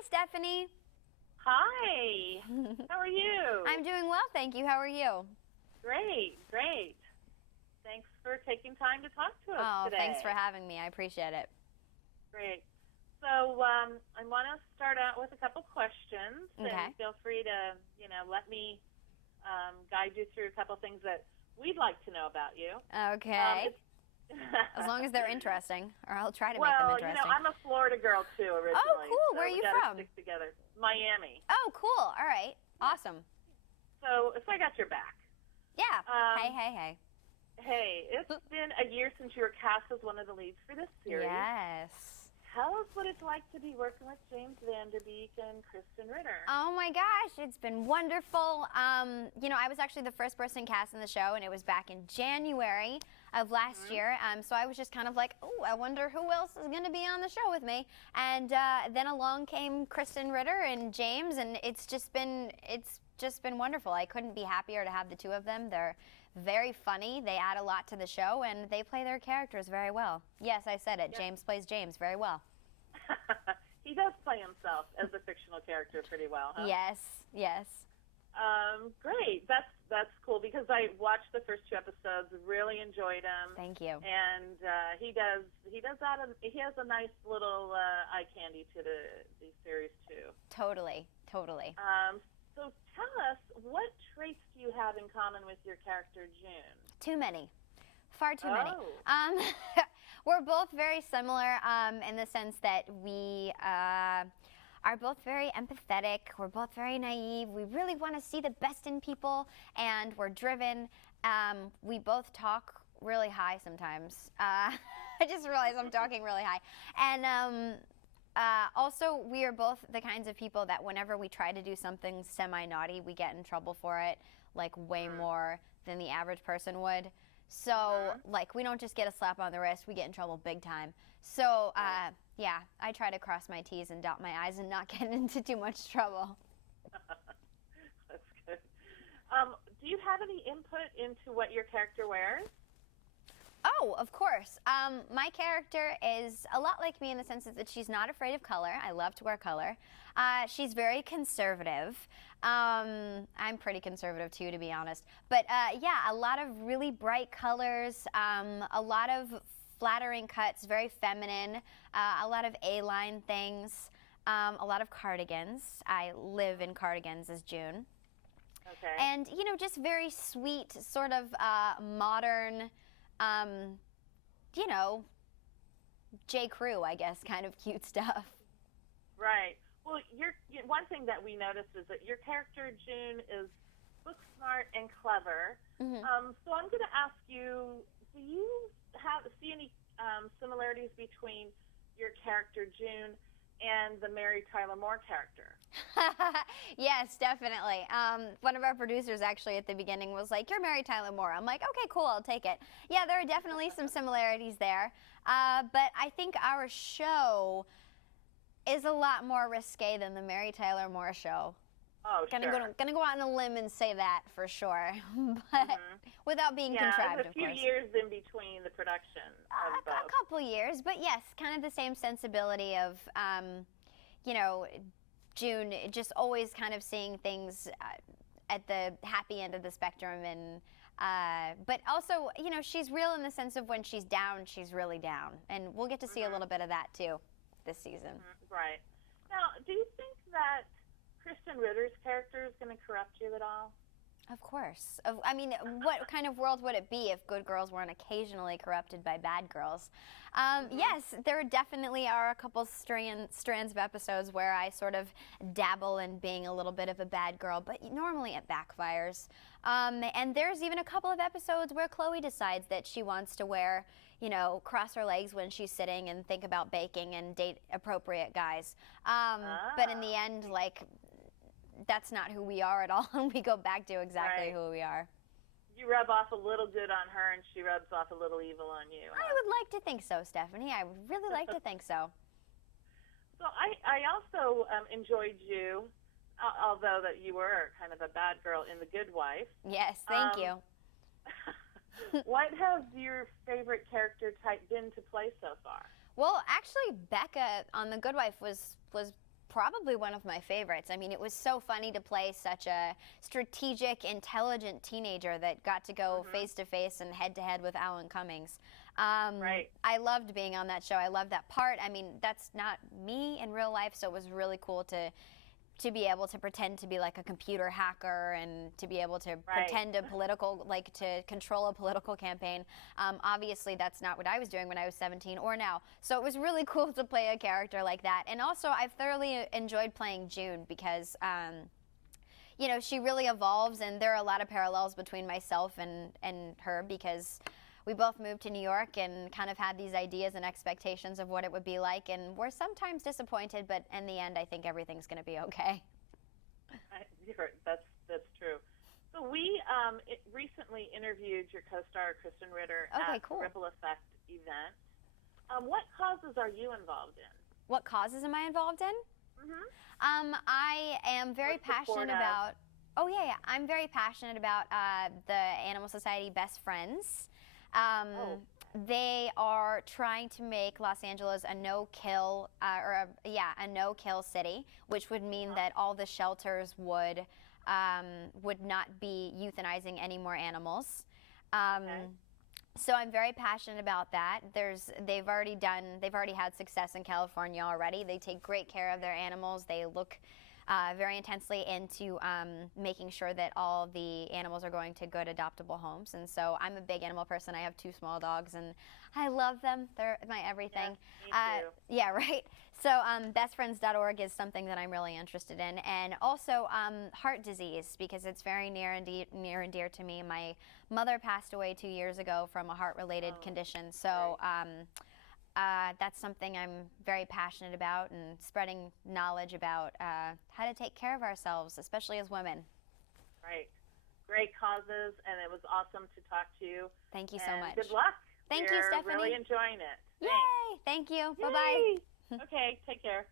Hi, Stephanie. Hi. How are you? I'm doing well, thank you. How are you? Great, great. Thanks for taking time to talk to us today. Thanks for having me. I appreciate it. Great. So I want to start out with a couple questions. Okay. And feel free to, let me guide you through a couple things that we'd like to know about you. Okay. As long as they're interesting, or I'll try to make them interesting. Well, I'm a Florida girl, too, originally. Oh, cool. So Where are you we gotta from? Stick together. Miami. Oh, cool. All right. Awesome. So I got your back. Yeah. Hey. Hey, it's been a year since you were cast as one of the leads for this series. Yes. Tell us what it's like to be working with James Van Der Beek and Krysten Ritter. Oh my gosh, it's been wonderful. I was actually the first person cast in the show, and it was back in January of last year. So I was just kind of like, oh, I wonder who else is going to be on the show with me. And then along came Krysten Ritter and James, and it's just been wonderful. I couldn't be happier to have the two of them. They're very funny. They add a lot to the show, and they play their characters very well. Yes, I said it. Yep. James plays James very well. He does play himself as a fictional character pretty well, huh? Yes. Great. That's cool because I watched the first 2 episodes, really enjoyed him. Thank you. And he has a nice little eye candy to the series too. Totally. So tell us, what traits do you have in common with your character June? Too many. Far too many. We're both very similar in the sense that we are both very empathetic. We're both very naive. We really want to see the best in people, and we're driven. We both talk really high sometimes. I just realized I'm talking really high. And also, we are both the kinds of people that whenever we try to do something semi-naughty, we get in trouble for it, like way more than the average person would. So, we don't just get a slap on the wrist, we get in trouble big time. So, I try to cross my T's and dot my I's and not get into too much trouble. That's good. Do you have any input into what your character wears? Oh, of course. My character is a lot like me in the sense that she's not afraid of color. I love to wear color. She's very conservative. I'm pretty conservative too, to be honest. But a lot of really bright colors, a lot of flattering cuts, very feminine, a lot of A-line things, a lot of cardigans. I live in cardigans as June. Okay. And, just very sweet, sort of modern, J. Crew, I guess, kind of cute stuff. Right. Well, one thing that we noticed is that your character, June, is book smart and clever. So I'm going to ask you, do you see any similarities between your character, June, and the Mary Tyler Moore character? Yes, definitely. One of our producers actually at the beginning was like, "You're Mary Tyler Moore." I'm like, "Okay, cool, I'll take it." Yeah, there are definitely some similarities there. But I think our show is a lot more risque than the Mary Tyler Moore show. Oh, sure. Gonna go out on a limb and say that for sure, but without being contrived, of course. Yeah, a few years in between the production of both. A couple years, but yes, kind of the same sensibility of, June just always kind of seeing things at the happy end of the spectrum, and but also, she's real in the sense of when she's down, she's really down, and we'll get to see a little bit of that too this season. Right. Now, do you think that Krysten Ritter's character is going to corrupt you at all? Of course. What kind of world would it be if good girls weren't occasionally corrupted by bad girls? Yes, there definitely are a couple strands of episodes where I sort of dabble in being a little bit of a bad girl, but normally it backfires. And there's even a couple of episodes where Chloe decides that she wants to wear, cross her legs when she's sitting and think about baking and date appropriate guys. But in the end, that's not who we are at all, and we go back to exactly who we are. You rub off a little good on her, and she rubs off a little evil on you. Huh? I would like to think so, Stephanie. I would really like to think so. So I also enjoyed you, although that you were kind of a bad girl in The Good Wife. Yes, thank you. What has your favorite character type been to play so far? Well, actually, Becca on The Good Wife was probably one of my favorites. I mean, it was so funny to play such a strategic, intelligent teenager that got to go face to face and head to head with Alan Cummings. Right. I loved being on that show. I loved that part. I mean, that's not me in real life, so it was really cool to be able to pretend to be like a computer hacker and to be able to pretend to to control a political campaign. Obviously, that's not what I was doing when I was 17 or now. So it was really cool to play a character like that. And also, I've thoroughly enjoyed playing June because, you know, she really evolves, and there are a lot of parallels between myself and her because we both moved to New York and kind of had these ideas and expectations of what it would be like, and we're sometimes disappointed, but in the end, I think everything's going to be okay. That's true. So we recently interviewed your co-star, Krysten Ritter, at the Ripple Effect event. What causes are you involved in? What causes am I involved in? I am very passionate about, I'm very passionate about the Animal Society Best Friends. They are trying to make Los Angeles a no-kill, a no-kill city, which would mean that all the shelters would not be euthanizing any more animals. So I'm very passionate about that. They've already had success in California already. They take great care of their animals. They look very intensely into making sure that all the animals are going to good adoptable homes. And so I'm a big animal person. I have 2 small dogs, and I love them. They're my everything. Yeah, me too. Yeah, right. So bestfriends.org is something that I'm really interested in. And also heart disease, because it's very near and dear to me. My mother passed away 2 years ago from a heart-related condition. So that's something I'm very passionate about, and spreading knowledge about how to take care of ourselves, especially as women. Right. Great causes, and it was awesome to talk to you. Thank you so much. Good luck. Thank you, Stephanie. Really enjoying it. Yay! Thank you. Bye-bye. Okay, take care.